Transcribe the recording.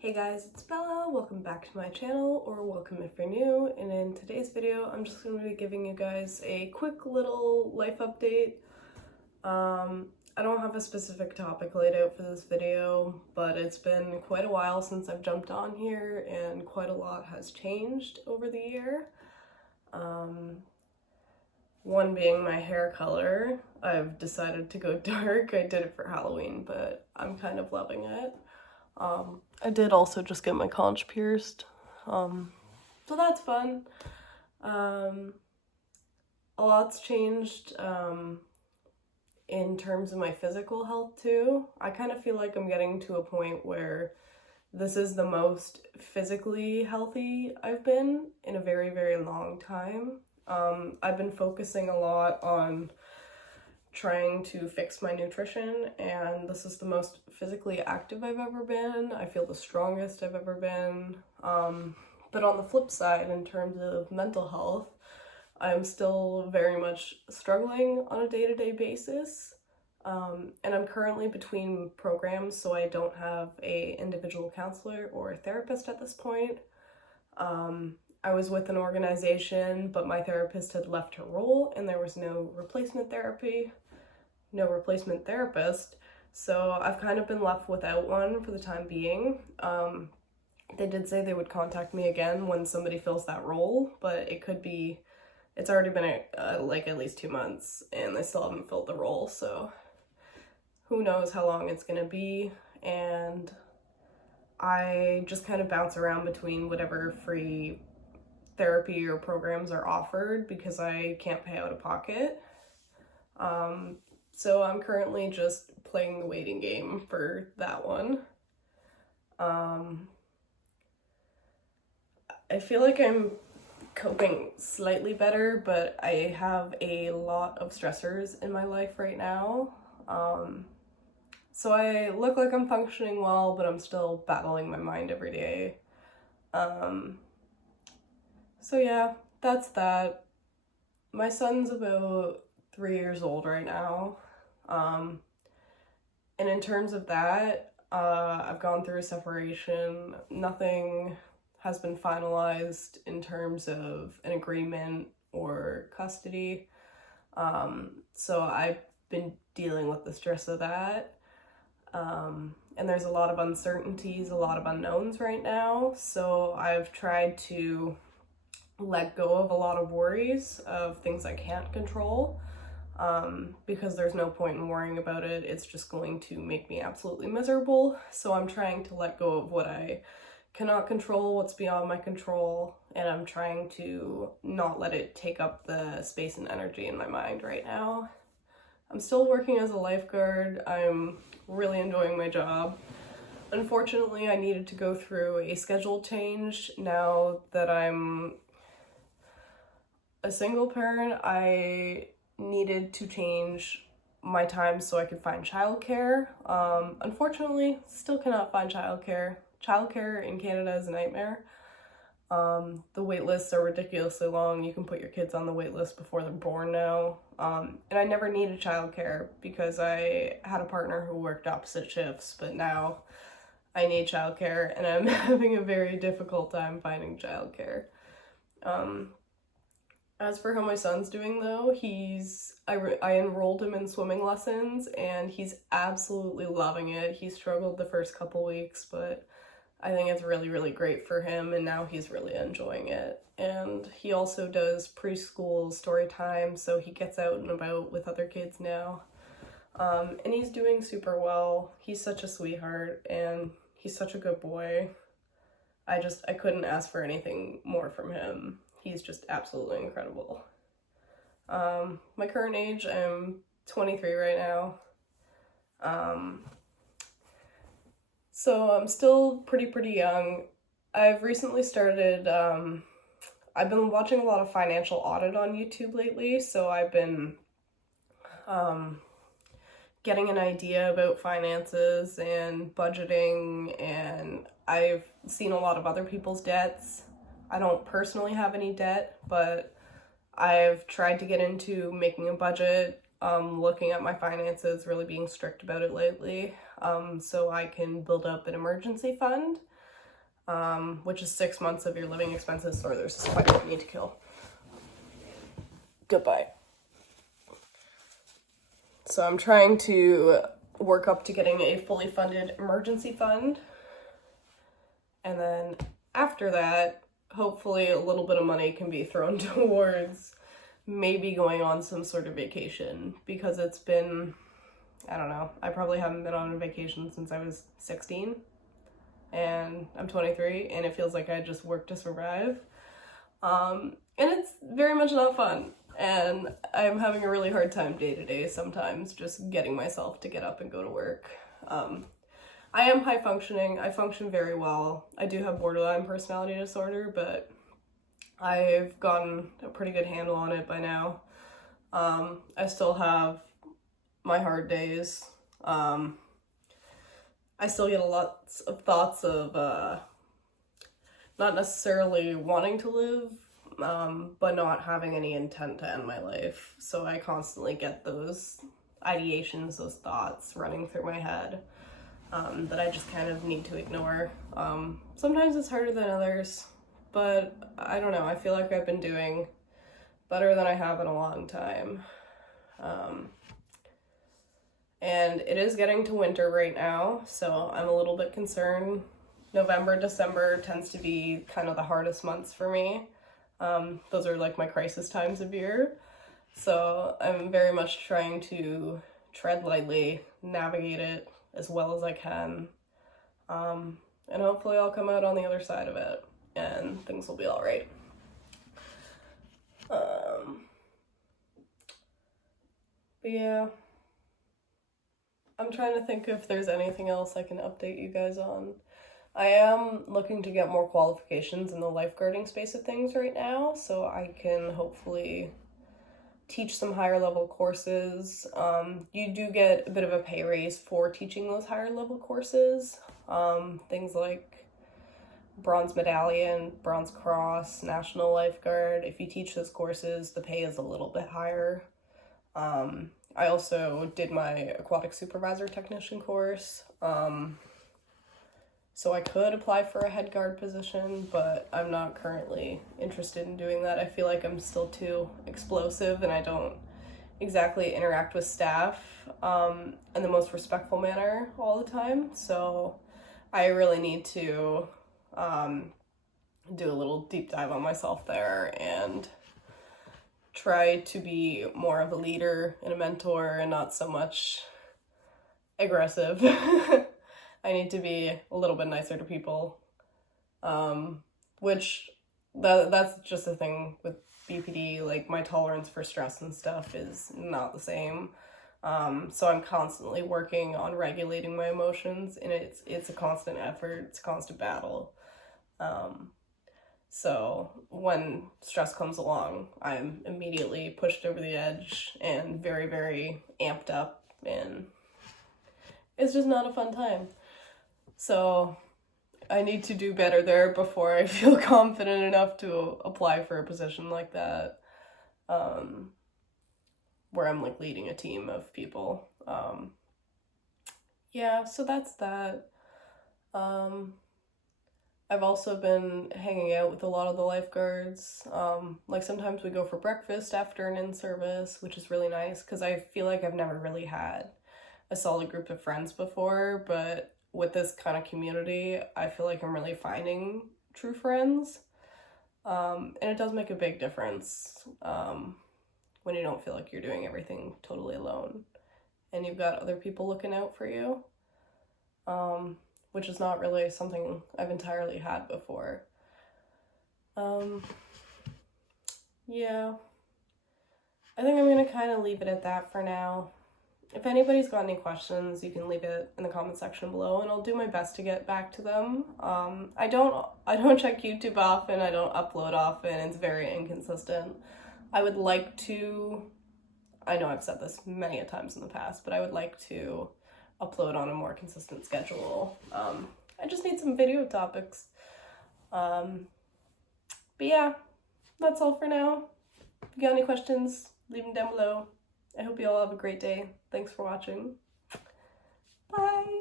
Hey guys, it's Bella. Welcome back to my channel, or welcome if you're new. And in today's video, I'm just going to be giving you guys a quick little life update. I don't have a specific topic laid out for this video, but it's been quite a while since I've jumped on here, and quite a lot has changed over the year. One being my hair color. I've decided to go dark. I did it for Halloween, but I'm kind of loving it. I did also just get my conch pierced, so that's fun. A lot's changed in terms of my physical health too. I kind of feel like I'm getting to a point where this is the most physically healthy I've been in a very, very long time. I've been focusing a lot on trying to fix my nutrition, and this is the most physically active I've ever been. I feel the strongest I've ever been. But on the flip side, in terms of mental health, I'm still very much struggling on a day-to-day basis. And I'm currently between programs, so I don't have a individual counselor or therapist at this point. I was with an organization, but my therapist had left her role and there was no replacement therapist. So I've kind of been left without one for the time being. They did say they would contact me again when somebody fills that role, but it's already been like at least 2 months and they still haven't filled the role. So who knows how long it's gonna be. And I just kind of bounce around between whatever free therapy or programs are offered because I can't pay out of pocket. So I'm currently just playing the waiting game for that one. I feel like I'm coping slightly better, but I have a lot of stressors in my life right now. So I look like I'm functioning well, but I'm still battling my mind every day. So yeah, that's that. My son's about 3 years old right now. And in terms of that, I've gone through a separation. Nothing has been finalized in terms of an agreement or custody. So I've been dealing with the stress of that. And there's a lot of uncertainties, a lot of unknowns right now. So I've tried to let go of a lot of worries of things I can't control, because there's no point in worrying about it. It's just going to make me absolutely miserable. So I'm trying to let go of what I cannot control, what's beyond my control, and I'm trying to not let it take up the space and energy in my mind right now. I'm still working as a lifeguard. I'm really enjoying my job. Unfortunately, I needed to go through a schedule change now that I'm a single parent. I needed to change my time so I could find childcare. Unfortunately, still cannot find childcare. Childcare in Canada is a nightmare. The wait lists are ridiculously long. You can put your kids on the wait list before they're born now. And I never needed childcare because I had a partner who worked opposite shifts, but now I need childcare and I'm having a very difficult time finding childcare. As for how my son's doing though, I enrolled him in swimming lessons and he's absolutely loving it. He struggled the first couple weeks, but I think it's really, really great for him, and now he's really enjoying it. And he also does preschool story time, so he gets out and about with other kids now. And he's doing super well. He's such a sweetheart and he's such a good boy. I couldn't ask for anything more from him. He's just absolutely incredible. My current age, I'm 23 right now. So I'm still pretty young. I've recently started, I've been watching a lot of financial audit on YouTube lately, so I've been getting an idea about finances and budgeting, and I've seen a lot of other people's debts. I don't personally have any debt, but I've tried to get into making a budget, looking at my finances, really being strict about it lately, so I can build up an emergency fund. which is 6 months of your living expenses, or there's a spider I need to kill. Goodbye. So I'm trying to work up to getting a fully funded emergency fund. And then after that, hopefully a little bit of money can be thrown towards maybe going on some sort of vacation, because it's been, I don't know, I probably haven't been on a vacation since I was 16, and I'm 23, and it feels like I just work to survive. And it's very much not fun, and I'm having a really hard time day to day sometimes just getting myself to get up and go to work. I am high functioning. I function very well. I do have borderline personality disorder, but I've gotten a pretty good handle on it by now. I still have my hard days. I still get a lot of thoughts of not necessarily wanting to live, but not having any intent to end my life. So I constantly get those ideations, those thoughts running through my head. That I just kind of need to ignore. Sometimes it's harder than others, but I don't know, I feel like I've been doing better than I have in a long time. And it is getting to winter right now, so I'm a little bit concerned. November, December tends to be kind of the hardest months for me. Those are like my crisis times of year. So I'm very much trying to tread lightly, navigate it as well as I can, and hopefully I'll come out on the other side of it and things will be all right. But yeah, I'm trying to think if there's anything else I can update you guys on. I am looking to get more qualifications in the lifeguarding space of things right now, so I can hopefully teach some higher level courses. You do get a bit of a pay raise for teaching those higher level courses. Things like Bronze Medallion, Bronze Cross, National Lifeguard. If you teach those courses, the pay is a little bit higher. I also did my aquatic supervisor technician course. So I could apply for a head guard position, but I'm not currently interested in doing that. I feel like I'm still too explosive and I don't exactly interact with staff in the most respectful manner all the time. So I really need to do a little deep dive on myself there and try to be more of a leader and a mentor and not so much aggressive. I need to be a little bit nicer to people, which that's just the thing with BPD. Like, my tolerance for stress and stuff is not the same. So I'm constantly working on regulating my emotions, and it's a constant effort. It's a constant battle. So when stress comes along, I'm immediately pushed over the edge and very, very amped up, and it's just not a fun time. So I need to do better there before I feel confident enough to apply for a position like that, where I'm like leading a team of people. Yeah, so that's that. I've also been hanging out with a lot of the lifeguards. Like, sometimes we go for breakfast after an in-service, which is really nice because I feel like I've never really had a solid group of friends before, but with this kind of community, I feel like I'm really finding true friends. And it does make a big difference when you don't feel like you're doing everything totally alone and you've got other people looking out for you, which is not really something I've entirely had before. Yeah, I think I'm gonna kind of leave it at that for now. If anybody's got any questions, you can leave it in the comment section below and I'll do my best to get back to them. I don't check YouTube often, I don't upload often, it's very inconsistent. I would like to, I know I've said this many a times in the past, but I would like to upload on a more consistent schedule. I just need some video topics. But yeah, that's all for now. If you got any questions, leave them down below. I hope you all have a great day. Thanks for watching. Bye!